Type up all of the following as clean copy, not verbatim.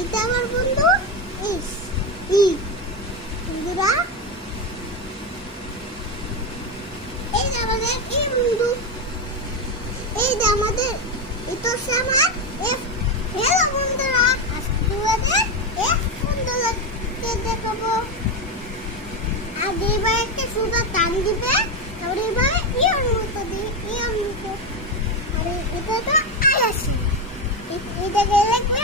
এটা আমার বন্ধু ইস ই বন্ধুরা, এই যে আমাদের এই বন্ধু, এই যে আমাদের এটা হচ্ছে আমার এফ। হ্যালো বন্ধুরা, আজকে তোমাদের এফ বন্ধুদেরকে দেখাবো। আগে এবার একটা সুতা টান দিবে, তারপরে এবার ইয়র মতো দিই, ইয়র মতো। আর এটা তো আলাসি, এটাকে দেখবে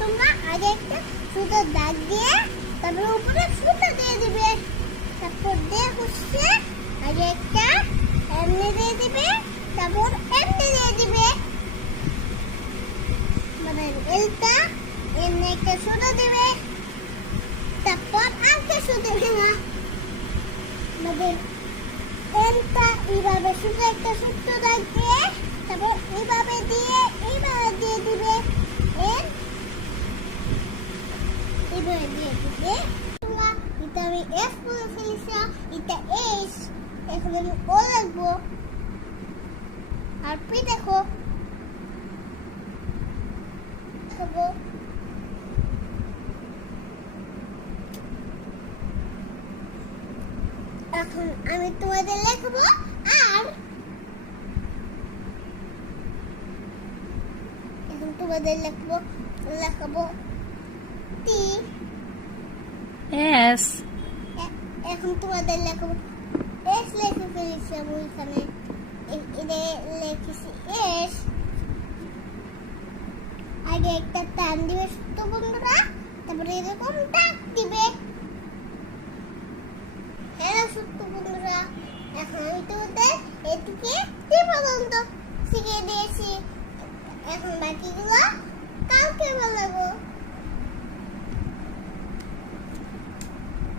তোমরা আগে একটা সুতো দাগ দিয়ে তারপরে উপরে সুতো দিয়ে দিবে, তারপর দিয়ে হচ্ছে আগে একটা এমনি দিয়ে দিবে, তারপর এমনি দিয়ে দিবে, মানে এটা এমনি একটা সুতো দিবে, তারপর আরেকটা সুতো দিবে না, মানে এটা এইভাবে শুধু একটা সুতো দাগ দিয়ে তারপর এইভাবে দিয়ে দিবে, এইভাবে দিয়ে দিবে। এটা আমি এফ বলে ফেলেছিলাম, এটা এস, এখন আমি ও লিখবো। আর পি দেখো এখন আমি তোমাদের লিখবো আর এখন তোমাদের লেখাবো টি এস। এখন তোমাদের লেখাবো এস। লিখে ফেলেছি আমি এখানে, এটা লিখেছি এস। আগে একটা টান দিবে তো বন্ধুরা, তারপরে এরকম টাক দিবে। হ্যালো সত্য বন্ধুরা, এখন আমি তোমাদের এটুকে কি পর্যন্ত শিখিয়ে দিয়েছি, এখন বাকিগুলো কালকে বলবো।